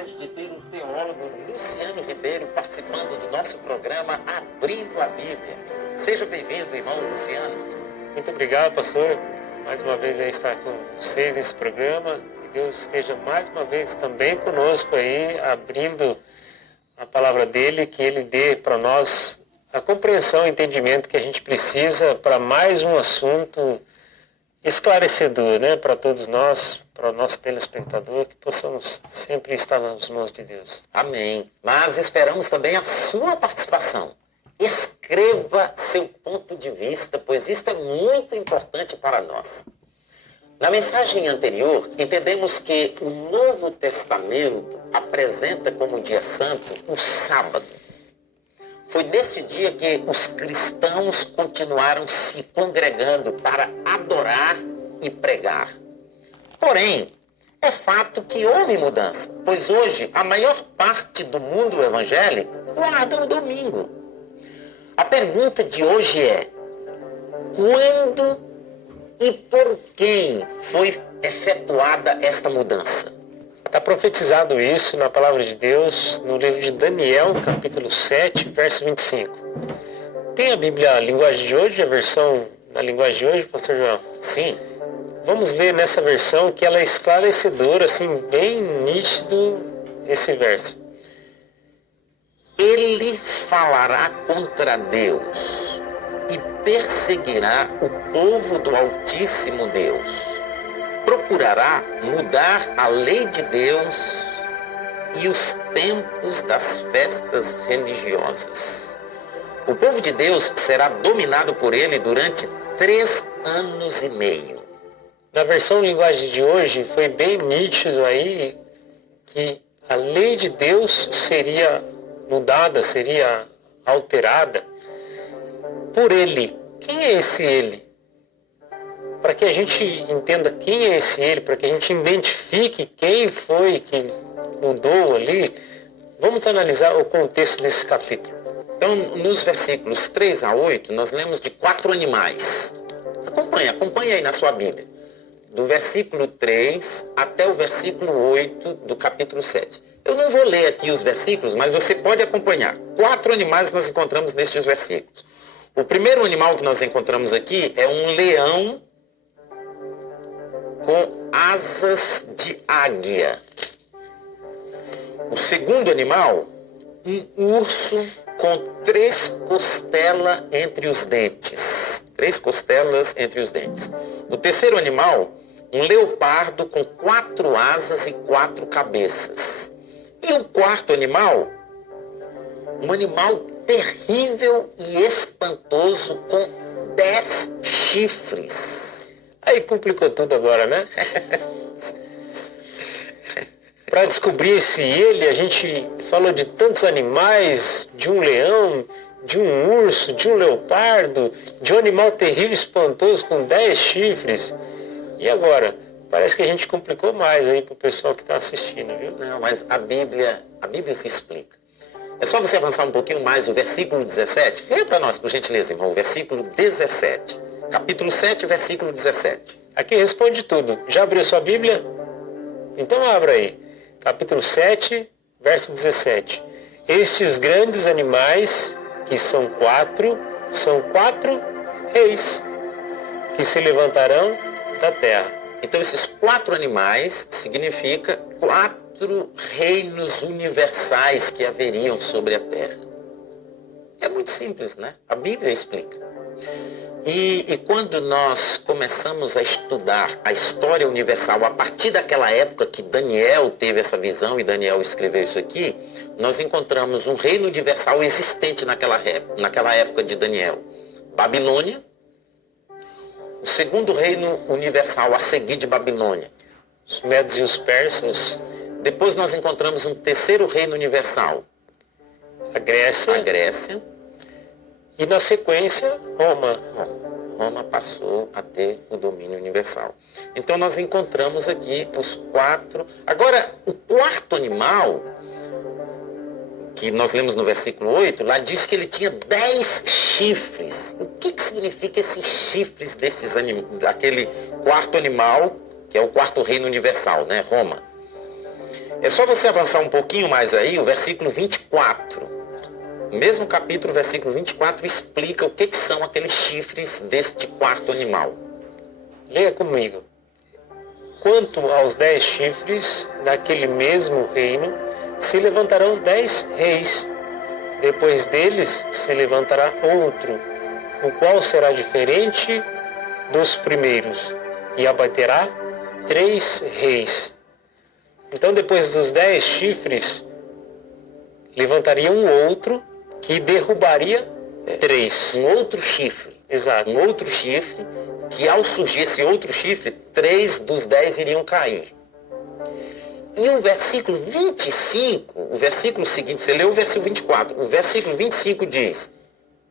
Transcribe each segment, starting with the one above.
privilégio de ter o teólogo Luciano Ribeiro participando do nosso programa Abrindo a Bíblia. Seja bem-vindo, irmão Luciano. Muito obrigado, pastor. Mais uma vez aí estar com vocês nesse programa. Que Deus esteja mais uma vez também conosco aí, abrindo a palavra dele, que ele dê para nós a compreensão e entendimento que a gente precisa para mais um assunto esclarecedor, né, para todos nós, para o nosso telespectador, que possamos sempre estar nas mãos de Deus. Amém. Mas esperamos também a sua participação. Escreva seu ponto de vista, pois isto é muito importante para nós. Na mensagem anterior, entendemos que o Novo Testamento apresenta como dia santo o sábado. Foi neste dia que os cristãos continuaram se congregando para adorar e pregar. Porém, é fato que houve mudança, pois hoje a maior parte do mundo evangélico guarda o domingo. A pergunta de hoje é: quando e por quem foi efetuada esta mudança? Está profetizado isso na palavra de Deus, no livro de Daniel, capítulo 7, verso 25. Tem a Bíblia, a linguagem de hoje, a versão na linguagem de hoje, pastor João? Sim. Vamos ler nessa versão que ela é esclarecedora, assim, bem nítido esse verso. Ele falará contra Deus e perseguirá o povo do Altíssimo Deus. Procurará mudar a lei de Deus e os tempos das festas religiosas. O povo de Deus será dominado por ele durante 3 anos e meio. Na versão linguagem de hoje foi bem nítido aí que a lei de Deus seria mudada, seria alterada por ele. Quem é esse ele? Para que a gente entenda quem é esse ele, para que a gente identifique quem foi que mudou ali, vamos analisar o contexto desse capítulo. Então, nos versículos 3 a 8, nós lemos de 4 animais. Acompanha aí na sua Bíblia. Do versículo 3 até o versículo 8 do capítulo 7. Eu não vou ler aqui os versículos, mas você pode acompanhar. 4 animais que nós encontramos nestes versículos. O primeiro animal que nós encontramos aqui é um leão com asas de águia. O segundo animal, um urso com 3 costelas entre os dentes. 3 costelas entre os dentes. O terceiro animal, um leopardo com 4 asas e 4 cabeças. E o quarto animal, um animal terrível e espantoso com 10 chifres. Aí complicou tudo agora, né? Para descobrir esse ele, a gente falou de tantos animais, de um leão, de um urso, de um leopardo, de um animal terrível e espantoso com 10 chifres. E agora? Parece que a gente complicou mais aí para o pessoal que está assistindo, viu? Não, mas a Bíblia se explica. É só você avançar um pouquinho mais, o versículo 17. Leia para nós, por gentileza, irmão, o versículo 17. Capítulo 7, versículo 17. Aqui responde tudo. Já abriu sua Bíblia? Então abra aí. Capítulo 7, verso 17. Estes grandes animais, que são 4 reis, que se levantarão da terra. Então esses 4 animais significa 4 reinos universais que haveriam sobre a terra. É muito simples, né? A Bíblia explica. E quando nós começamos a estudar a história universal, a partir daquela época que Daniel teve essa visão e Daniel escreveu isso aqui, nós encontramos um reino universal existente naquela época de Daniel. Babilônia, o segundo reino universal a seguir de Babilônia, os medos e os persas. Depois nós encontramos um terceiro reino universal, a Grécia. E na sequência, Roma. Roma passou a ter o domínio universal. Então nós encontramos aqui os 4. Agora, o quarto animal, que nós lemos no versículo 8, lá diz que ele tinha 10 chifres. O que significa esses chifres daquele quarto animal, que é o quarto reino universal, né? Roma. É só você avançar um pouquinho mais aí, o versículo 24. O mesmo capítulo, versículo 24, explica o que são aqueles chifres deste quarto animal. Leia comigo. Quanto aos 10 chifres, naquele mesmo reino, se levantarão 10 reis. Depois deles se levantará outro, o qual será diferente dos primeiros, e abaterá 3 reis. Então, depois dos 10 chifres, levantaria um outro que derrubaria 3. Um outro chifre. Exato. Um outro chifre, que ao surgir esse outro chifre, 3 dos 10 iriam cair. E o versículo 25, o versículo seguinte, você leu o versículo 24, o versículo 25 diz: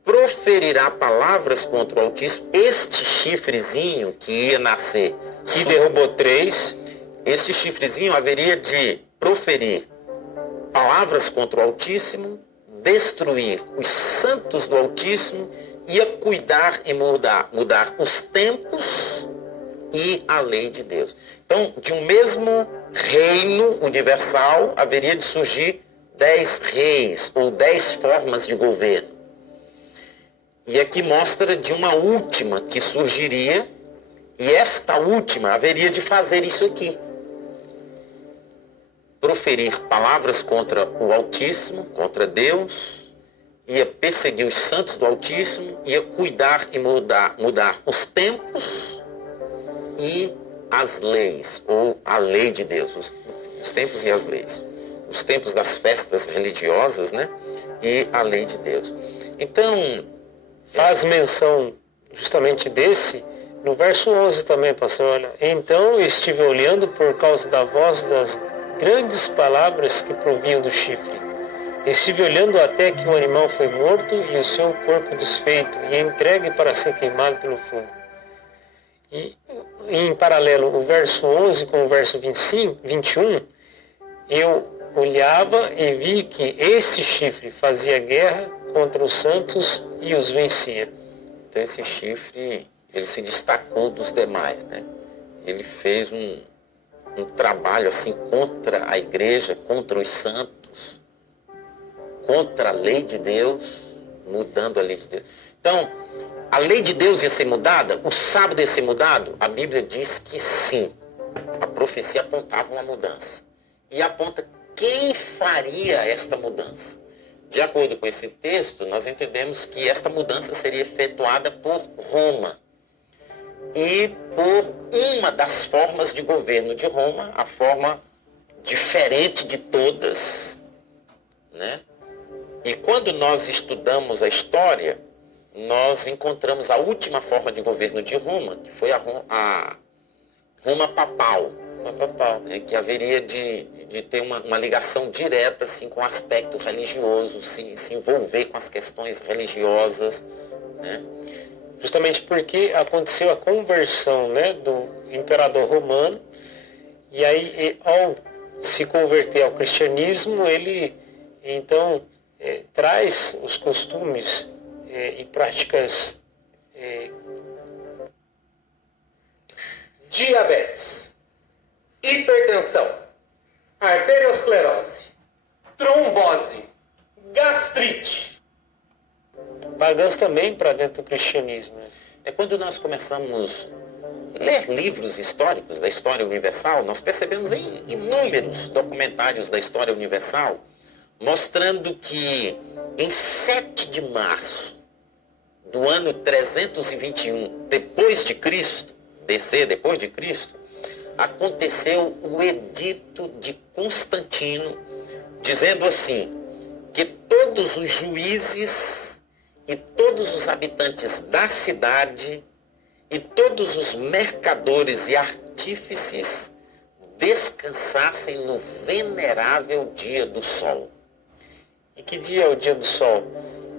proferirá palavras contra o Altíssimo, este chifrezinho que ia nascer. Que derrubou 3. Este chifrezinho haveria de proferir palavras contra o Altíssimo, destruir os santos do Altíssimo, ia cuidar e mudar os tempos e a lei de Deus. Então, de um mesmo reino universal, haveria de surgir 10 reis ou 10 formas de governo. E aqui mostra de uma última que surgiria, e esta última haveria de fazer isso aqui. Proferir palavras contra o Altíssimo, contra Deus, ia perseguir os santos do Altíssimo, ia cuidar e mudar os tempos e as leis, ou a lei de Deus, os tempos e as leis. Os tempos das festas religiosas, né? E a lei de Deus. Então, faz menção justamente desse no verso 11 também, pastor. Olha, então eu estive olhando por causa da voz das grandes palavras que provinham do chifre. Estive olhando até que o animal foi morto e o seu corpo desfeito e entregue para ser queimado pelo fogo. E em paralelo o verso 11 com o verso 21, eu olhava e vi que este chifre fazia guerra contra os santos e os vencia. Então esse chifre, ele se destacou dos demais, né? Ele fez um trabalho assim contra a igreja, contra os santos, contra a lei de Deus, mudando a lei de Deus. Então, a lei de Deus ia ser mudada? O sábado ia ser mudado? A Bíblia diz que sim. A profecia apontava uma mudança. E aponta quem faria esta mudança. De acordo com esse texto, nós entendemos que esta mudança seria efetuada por Roma. E por uma das formas de governo de Roma, a forma diferente de todas, né? E quando nós estudamos a história, nós encontramos a última forma de governo de Roma, que foi a Roma papal, né? Que haveria de ter uma ligação direta assim, com o aspecto religioso, se envolver com as questões religiosas, né? Justamente porque aconteceu a conversão, né, do imperador romano, e aí ao se converter ao cristianismo, ele então traz os costumes e práticas. Diabetes, hipertensão, arteriosclerose, trombose, gastrite. Pagãs também para dentro do cristianismo. Né? É quando nós começamos a ler livros históricos da história universal, nós percebemos em inúmeros documentários da história universal, mostrando que em 7 de março do ano 321 depois de Cristo, depois de Cristo, aconteceu o edito de Constantino, dizendo assim, que todos os juízes e todos os habitantes da cidade e todos os mercadores e artífices descansassem no venerável dia do sol. E que dia é o dia do sol?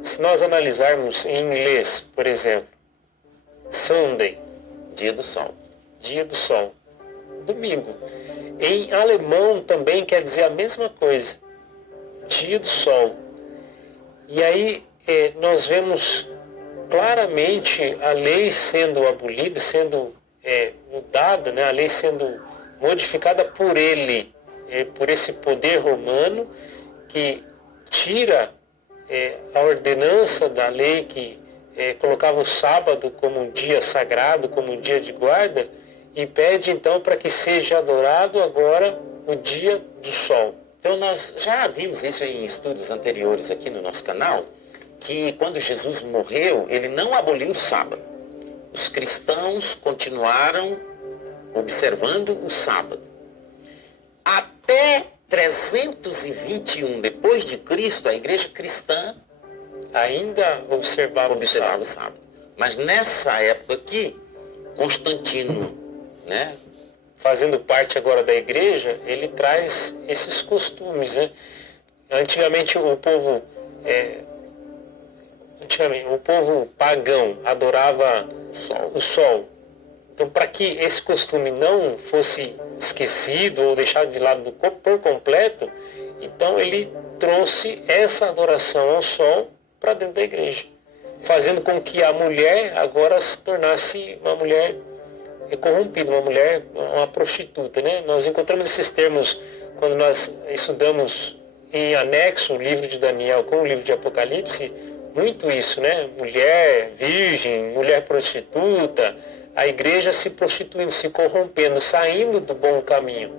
Se nós analisarmos em inglês, por exemplo, Sunday, dia do sol. Dia do sol. Domingo. Em alemão também quer dizer a mesma coisa. Dia do sol. E aí nós vemos claramente a lei sendo abolida, sendo mudada, né? A lei sendo modificada por ele, por esse poder romano que tira a ordenança da lei que colocava o sábado como um dia sagrado, como um dia de guarda, e pede então para que seja adorado agora o dia do sol. Então nós já vimos isso em estudos anteriores aqui no nosso canal, que quando Jesus morreu, ele não aboliu o sábado. Os cristãos continuaram observando o sábado. Até 321 depois de Cristo, a igreja cristã Ainda observava o sábado. Mas nessa época aqui, Constantino, né, fazendo parte agora da igreja, ele traz esses costumes, né? Antigamente o povo pagão adorava o sol. Então, para que esse costume não fosse esquecido ou deixado de lado por completo, então ele trouxe essa adoração ao sol para dentro da igreja, fazendo com que a mulher agora se tornasse uma mulher corrompida, uma prostituta, né? Nós encontramos esses termos quando nós estudamos em anexo o livro de Daniel com o livro de Apocalipse, muito isso, né? Mulher virgem, mulher prostituta, a igreja se prostituindo, se corrompendo, saindo do bom caminho.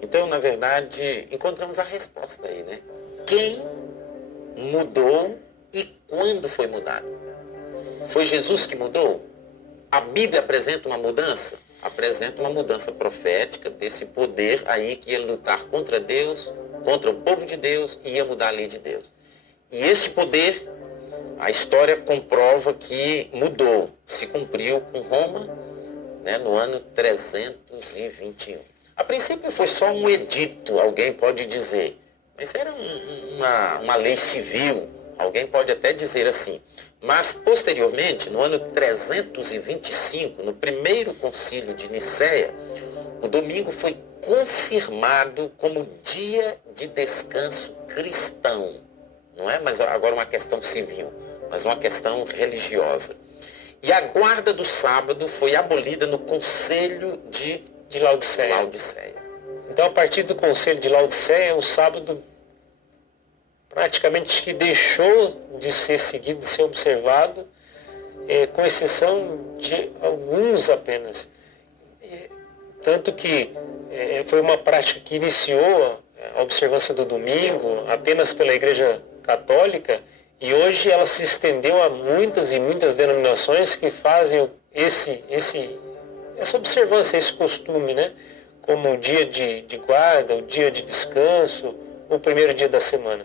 Então, na verdade, encontramos a resposta aí, né? Quem mudou e quando foi mudado? Foi Jesus que mudou? A Bíblia apresenta uma mudança? Apresenta uma mudança profética desse poder aí que ia lutar contra Deus, contra o povo de Deus e ia mudar a lei de Deus. E esse poder, a história comprova que mudou, se cumpriu com Roma, né, no ano 321. A princípio foi só um edito, alguém pode dizer, mas era uma lei civil, alguém pode até dizer assim. Mas posteriormente, no ano 325, no primeiro concílio de Nicéia, o domingo foi confirmado como dia de descanso cristão. Não é mais agora uma questão civil, mas uma questão religiosa. E a guarda do sábado foi abolida no Concílio de Laodiceia. Então, a partir do Concílio de Laodiceia, o sábado praticamente que deixou de ser seguido, de ser observado, com exceção de alguns apenas. Tanto que foi uma prática que iniciou a observância do domingo apenas pela Igreja Católica, e hoje ela se estendeu a muitas e muitas denominações que fazem essa observância, esse costume, né? Como o dia de guarda, o dia de descanso, o primeiro dia da semana.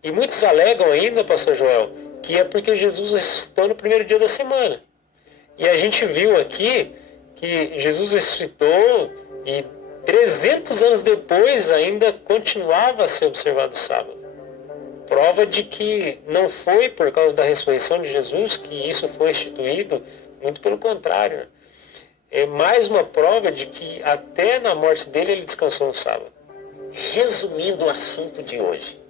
E muitos alegam ainda, pastor Joel, que é porque Jesus ressuscitou no primeiro dia da semana. E a gente viu aqui que Jesus ressuscitou e 300 anos depois ainda continuava a ser observado o sábado. Prova de que não foi por causa da ressurreição de Jesus que isso foi instituído, muito pelo contrário. É mais uma prova de que até na morte dele ele descansou no sábado. Resumindo o assunto de hoje,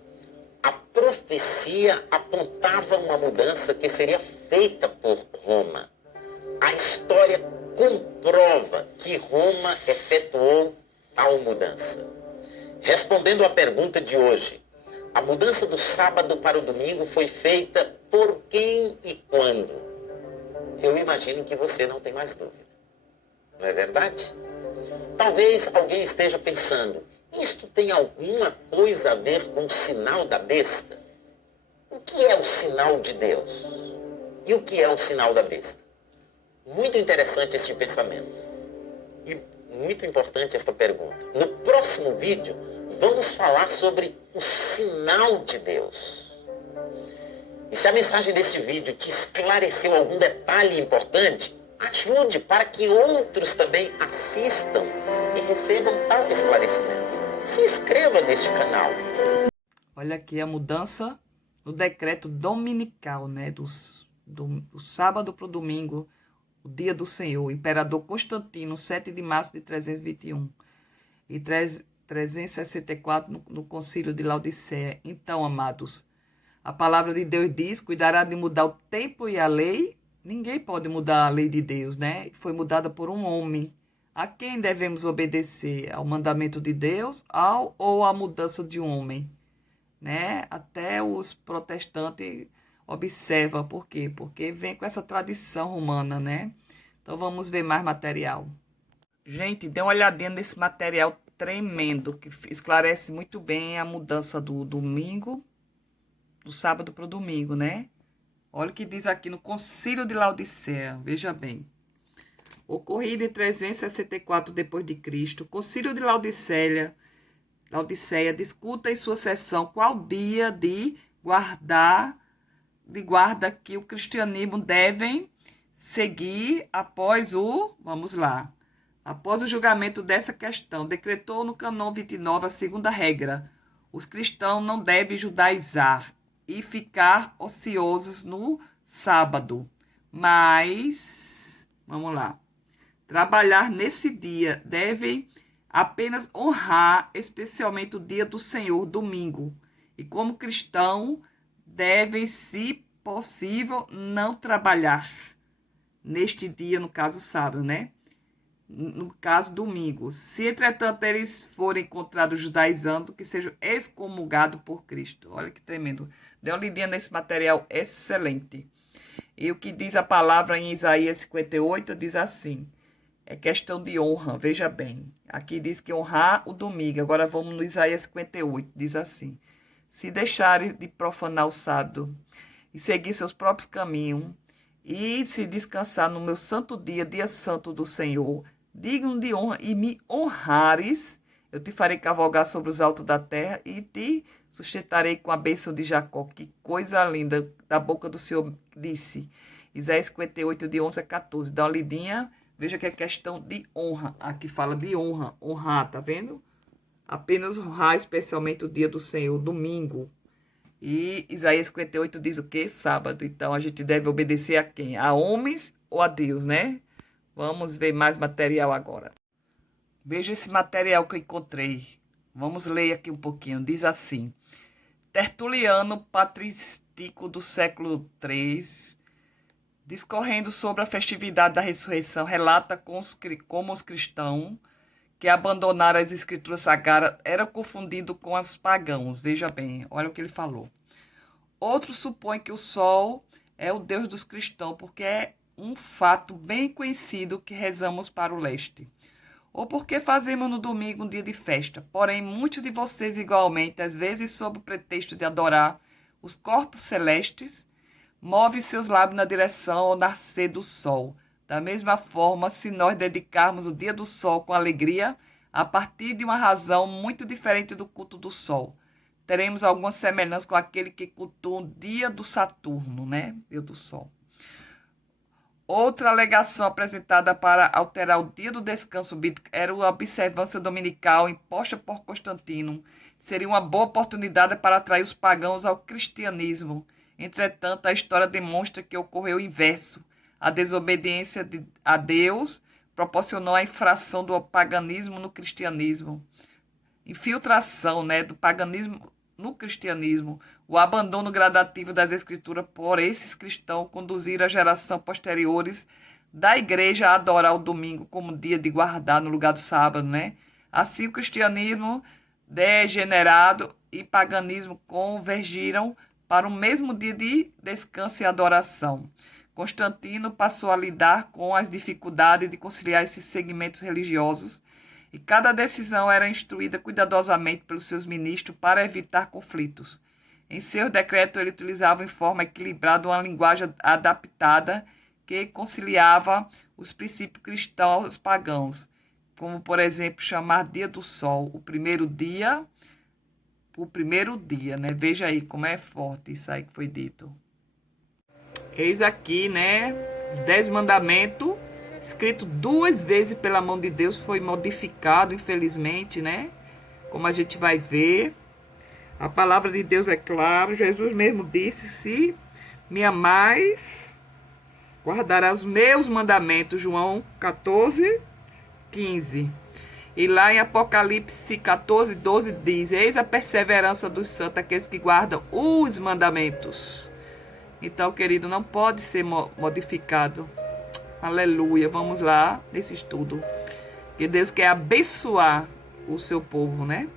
a profecia apontava uma mudança que seria feita por Roma. A história comprova que Roma efetuou tal mudança. Respondendo à pergunta de hoje, a mudança do sábado para o domingo foi feita por quem e quando? Eu imagino que você não tem mais dúvida. Não é verdade? Talvez alguém esteja pensando, isto tem alguma coisa a ver com o sinal da besta? O que é o sinal de Deus? E o que é o sinal da besta? Muito interessante este pensamento. E muito importante esta pergunta. No próximo vídeo, vamos falar sobre o sinal de Deus. E se a mensagem deste vídeo te esclareceu algum detalhe importante, ajude para que outros também assistam e recebam tal esclarecimento. Se inscreva neste canal. Olha aqui a mudança no decreto dominical, né? Do sábado para o domingo, o dia do Senhor. Imperador Constantino, 7 de março de 321. E 364 no Concílio de Laodiceia. Então, amados, a palavra de Deus diz, cuidará de mudar o tempo e a lei. Ninguém pode mudar a lei de Deus, né? Foi mudada por um homem, A quem devemos obedecer? Ao mandamento de Deus ou à mudança de um homem? Né? Até os protestantes observam. Por quê? Porque vem com essa tradição romana, né? Então vamos ver mais material. Gente, dê uma olhadinha nesse material tremendo, que esclarece muito bem a mudança do domingo, do sábado para o domingo, né? Olha o que diz aqui no Concílio de Laodiceia, veja bem. Ocorrido em 364 d.C., o Concílio de Laodiceia discuta em sua sessão qual dia de guarda que o cristianismo deve seguir após vamos lá, após o julgamento dessa questão. Decretou no Cânon 29 a segunda regra: os cristãos não devem judaizar e ficar ociosos no sábado, mas, vamos lá, trabalhar nesse dia, devem apenas honrar especialmente o dia do Senhor, domingo. E como cristão, devem, se possível, não trabalhar neste dia, no caso sábado, né? No caso domingo. Se, entretanto, eles forem encontrados judaizando, que sejam excomungados por Cristo. Olha que tremendo. Dê uma lidinha nesse material excelente. E o que diz a palavra em Isaías 58 diz assim: é questão de honra, veja bem. Aqui diz que honrar o domingo. Agora vamos no Isaías 58, diz assim: se deixarem de profanar o sábado e seguir seus próprios caminhos, e se descansar no meu santo dia, dia santo do Senhor, digno de honra, e me honrares, eu te farei cavalgar sobre os altos da terra e te sustentarei com a bênção de Jacó. Que coisa linda, da boca do Senhor disse. Isaías 58, de 11 a 14. Dá uma lidinha, veja que é questão de honra. Aqui fala de honra, honrar, tá vendo? Apenas honrar, especialmente o dia do Senhor, domingo. E Isaías 58 diz o quê? Sábado. Então a gente deve obedecer a quem? A homens ou a Deus, né? Vamos ver mais material agora. Veja esse material que eu encontrei. Vamos ler aqui um pouquinho. Diz assim: Tertuliano, patrístico do século III, discorrendo sobre a festividade da ressurreição, relata como os cristãos que abandonaram as escrituras sagradas eram confundidos com os pagãos. Veja bem, olha o que ele falou. Outros supõem que o sol é o Deus dos cristãos, porque é um fato bem conhecido que rezamos para o leste. Ou porque fazemos no domingo um dia de festa. Porém, muitos de vocês igualmente, às vezes sob o pretexto de adorar os corpos celestes, movem seus lábios na direção ao nascer do sol. Da mesma forma, se nós dedicarmos o dia do sol com alegria, a partir de uma razão muito diferente do culto do sol, teremos alguma semelhança com aquele que cultua o dia do Saturno, né? Dia do sol. Outra alegação apresentada para alterar o dia do descanso bíblico era a observância dominical imposta por Constantino. Seria uma boa oportunidade para atrair os pagãos ao cristianismo. Entretanto, a história demonstra que ocorreu o inverso. A desobediência a Deus proporcionou a infração do paganismo no cristianismo. Infiltração, né, do paganismo no cristianismo. O abandono gradativo das escrituras por esses cristãos conduziram a gerações posteriores da igreja a adorar o domingo como dia de guardar no lugar do sábado, né? Assim, o cristianismo degenerado e paganismo convergiram para o mesmo dia de descanso e adoração. Constantino passou a lidar com as dificuldades de conciliar esses segmentos religiosos, e cada decisão era instruída cuidadosamente pelos seus ministros para evitar conflitos. Em seus decretos, ele utilizava em forma equilibrada uma linguagem adaptada que conciliava os princípios cristãos aos pagãos, como, por exemplo, chamar dia do sol, o primeiro dia, né? Veja aí como é forte isso aí que foi dito. Eis aqui, né, os 10 mandamentos, escrito 2 vezes pela mão de Deus, foi modificado, infelizmente, né? Como a gente vai ver. A palavra de Deus é clara. Jesus mesmo disse: se me amais, guardará os meus mandamentos. João 14, 15. E lá em Apocalipse 14, 12 diz: eis a perseverança dos santos, aqueles que guardam os mandamentos. Então, querido, não pode ser modificado. Aleluia. Vamos lá nesse estudo. Que Deus quer abençoar o seu povo, né?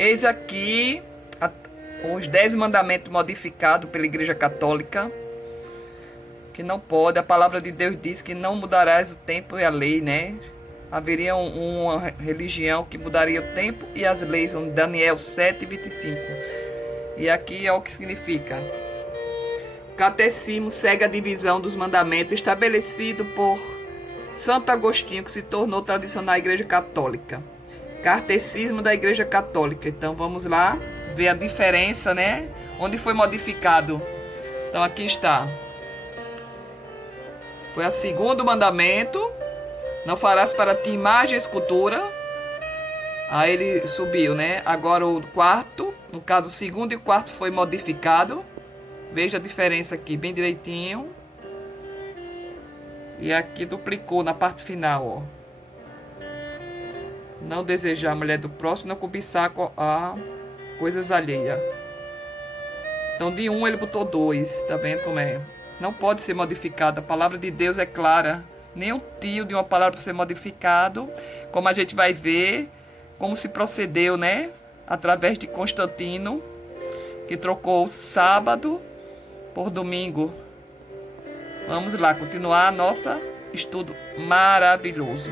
Eis aqui os 10 mandamentos modificados pela Igreja Católica, que não pode. A palavra de Deus diz que não mudarás o tempo e a lei, né? Haveria uma religião que mudaria o tempo e as leis, Daniel 7:25. E aqui é o que significa. O catecismo segue a divisão dos mandamentos estabelecido por Santo Agostinho, que se tornou tradicional na Igreja Católica. Catecismo da Igreja Católica. Então vamos lá. ver a diferença, né? Onde foi modificado. Então aqui está. Foi o segundo mandamento. Não farás para ti imagem e escultura. Aí ele subiu, né? Agora o quarto, no caso o segundo e o quarto foi modificado. Veja a diferença aqui, bem direitinho. E aqui duplicou na parte final, ó. Não desejar a mulher do próximo, não cobiçar a coisas alheias. Então de um ele botou 2, tá vendo como é? Não pode ser modificada, a palavra de Deus é clara. Nem o tio de uma palavra para ser modificado, como a gente vai ver, como se procedeu, né? Através de Constantino, que trocou o sábado por domingo. Vamos lá, continuar nosso estudo maravilhoso.